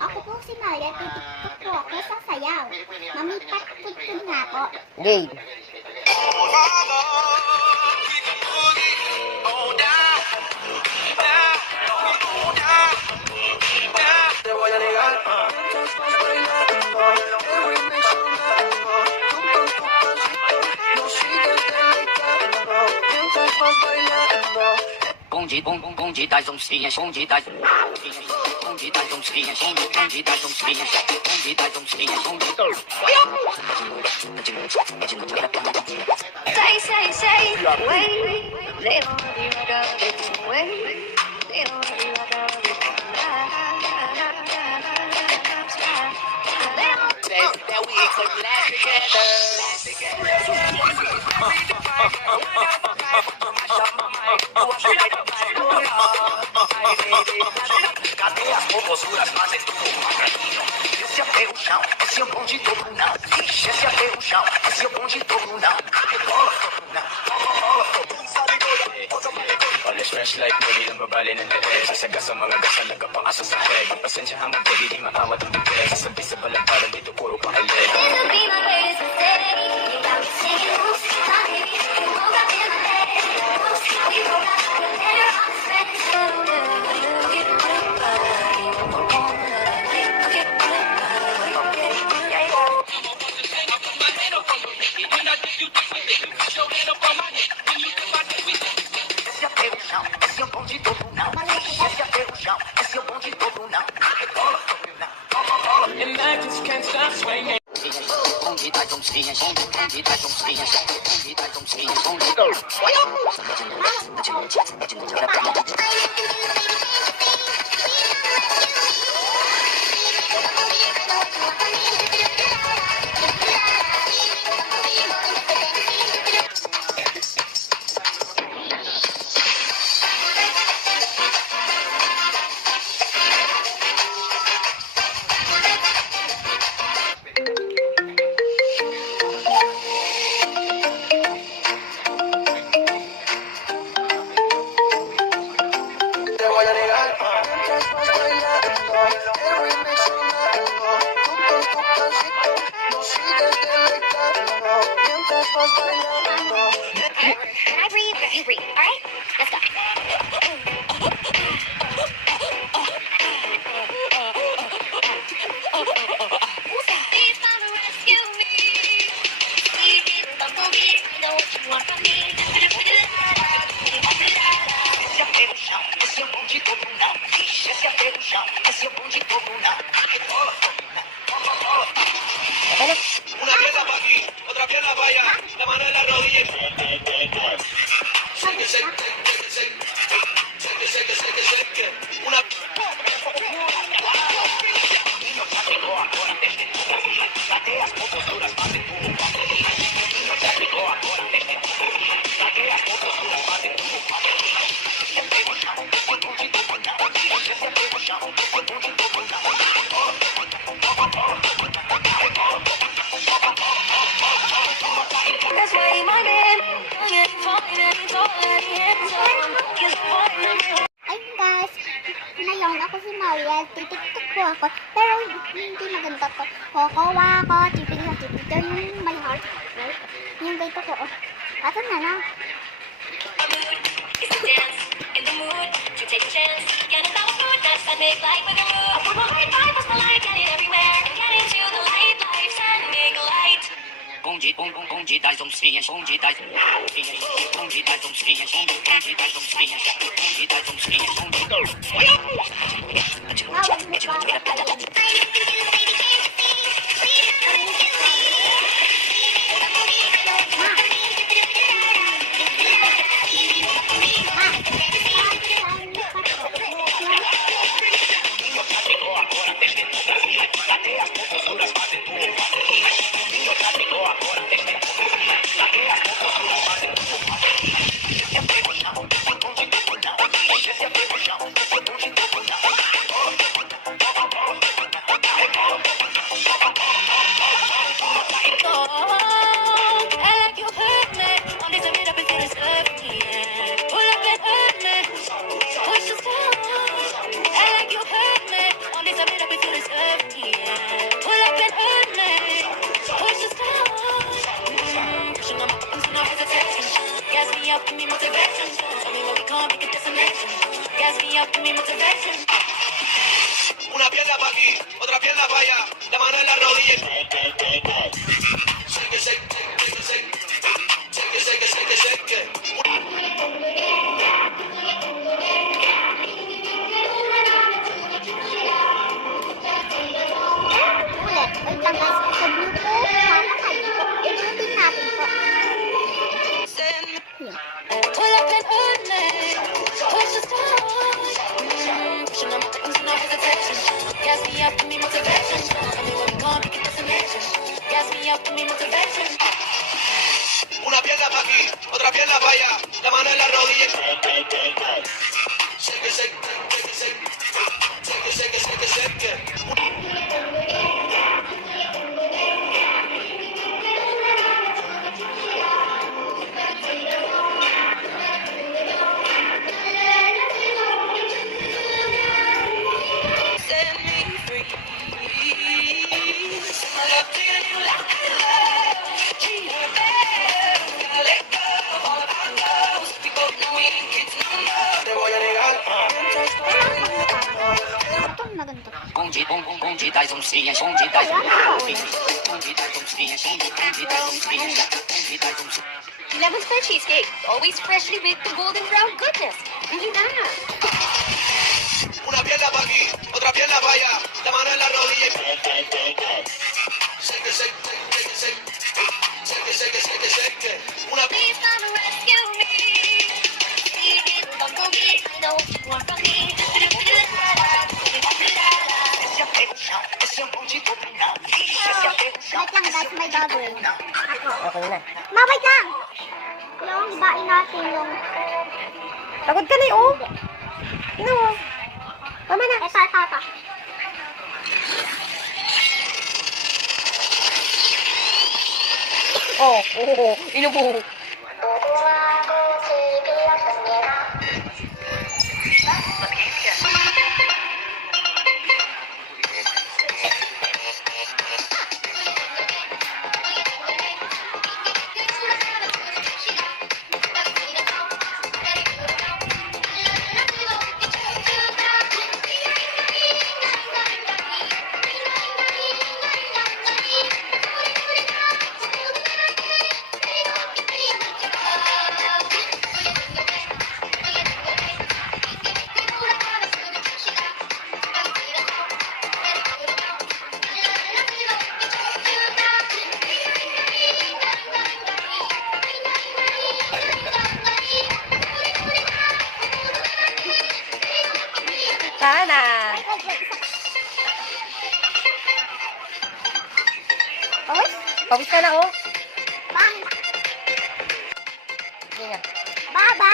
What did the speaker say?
ako po si Maria. Titiktok po ako sa sayaw. Mamipat-tutod nga po. Game. Bom de das oncinhas, bom de das oncinhas, bom de das oncinhas, bom de das oncinhas, bom de das oncinhas, bom de Say, wait. They don't really like a bit wait. They don't really like a bit that we could laugh Cadê as composturas fazem tudo quadradinho? Esse é o chão, esse é o bom de todo não. Ixi, esse é o chão, esse é o bom de todo não. Bola, All this fresh like movie ng babali ng leher. Sasaga sa mga gasal, nagkapangasa sa head. Pasensya ha magdali, di maawat ang bigay. Sasabi sa balagparan dito, puro pakilig. This'll be my greatest mistake. You got me singing, oops, my baby. You woke up in my head. Oops, we broke up like a letter on the spread. esse é o chão, esse é o bom de todo não. Esse é o chão, esse é o bom de todo não. Bola, And I just can't stop swinging. bom de das oncinhas, bom de das oncinhas, bom de das oncinhas, bom de te voy a negar. Mientras vas bailando, el remix sonando, tú con tu pancito nos sigues deleitando. Mientras vas bailando. When I breathe, you breathe. All right? Let's go. Please come and rescue me. Please, bumblebee, I know what you want from me. Esse é o chão, esse é o bom de todo não. Ixi, esse é o chão, esse é o bom de todo não. Bola, bola. Una pierna para aquí, otra pierna para allá, la mano en la rodilla. Shake, shake, shake, shake, shake, shake, shake, shake. Una Cadê as composturas fazem tudo quadradinho? Cadê as composturas fazem tudo quadradinho? Esse é o chão, esse é o bom de todo não. Esse é o chão, esse é o bom de todo That's why my name can't find any already hands on. Cause I'm Ayun guys, ngayon ako si Maria. Titiktok po ako. Pero hindi maganda to. Kokowa ako, chipig na chipig. Yung my heart. Right? Yung ganito ko. Kaso na lang. It's a dance in the mood to take a chance. Get about food, that's I make life with a move. I put my heart, my post my light, get it everywhere. Get into the light, life's and make light. bom de das oncinhas, bom de das oncinhas, bom de das oncinhas, bom de das oncinhas, bom de das oncinhas, bom Gas me up, give me motivation. Una pierna pa' aquí, otra pierna pa' allá, la mano en la rodilla. Shake it, shake it, shake it, shake it. Shake it, shake it, shake it, shake it. Ulit. Wait lang guys. Sa Bluetooth, papakain po. I-Bluetooth natin po. Pull up and hold me. Push the stars. Pushing on my buttons, no hesitation. Gas me up, give me motivation. Tell me where we going, pick a destination. Gas me up, give me motivation. Una pierna pa' aquí, otra pierna pa' allá, la mano en la rodilla. Shake it, shake it, shake it, shake it. Shake it, shake it, shake it, shake it. Set me free. My love to you like love. Treat her bad. Gotta let go of all of our loves. We both know we ain't kids no more. Te voy a negar. Ito maganda. 公鸡公公公鸡带种实验，公鸡带种公鸡带种实验，公鸡带种实验，公鸡带种实验。 Lemon square cheesecake, always freshly baked to golden brown goodness. Hindi na. Una pierna pa' aquí, otra pierna pa' allá, la mano en la rodilla. Shake it, shake it, shake it, shake it. Shake it, shake it, shake it, shake it. Una Please come rescue me. Don't go me, I know what you want from me. Wait lang guys, may gagawin. Ako. Okay na. Wait lang! Yung ibain natin yung... Pagod ka na eh, oh. Ino mo. Tama na. Ito. Oh, ino mo. Sana. Pawis? Pawis ka na, oh. Bang! Sige nga. Baba!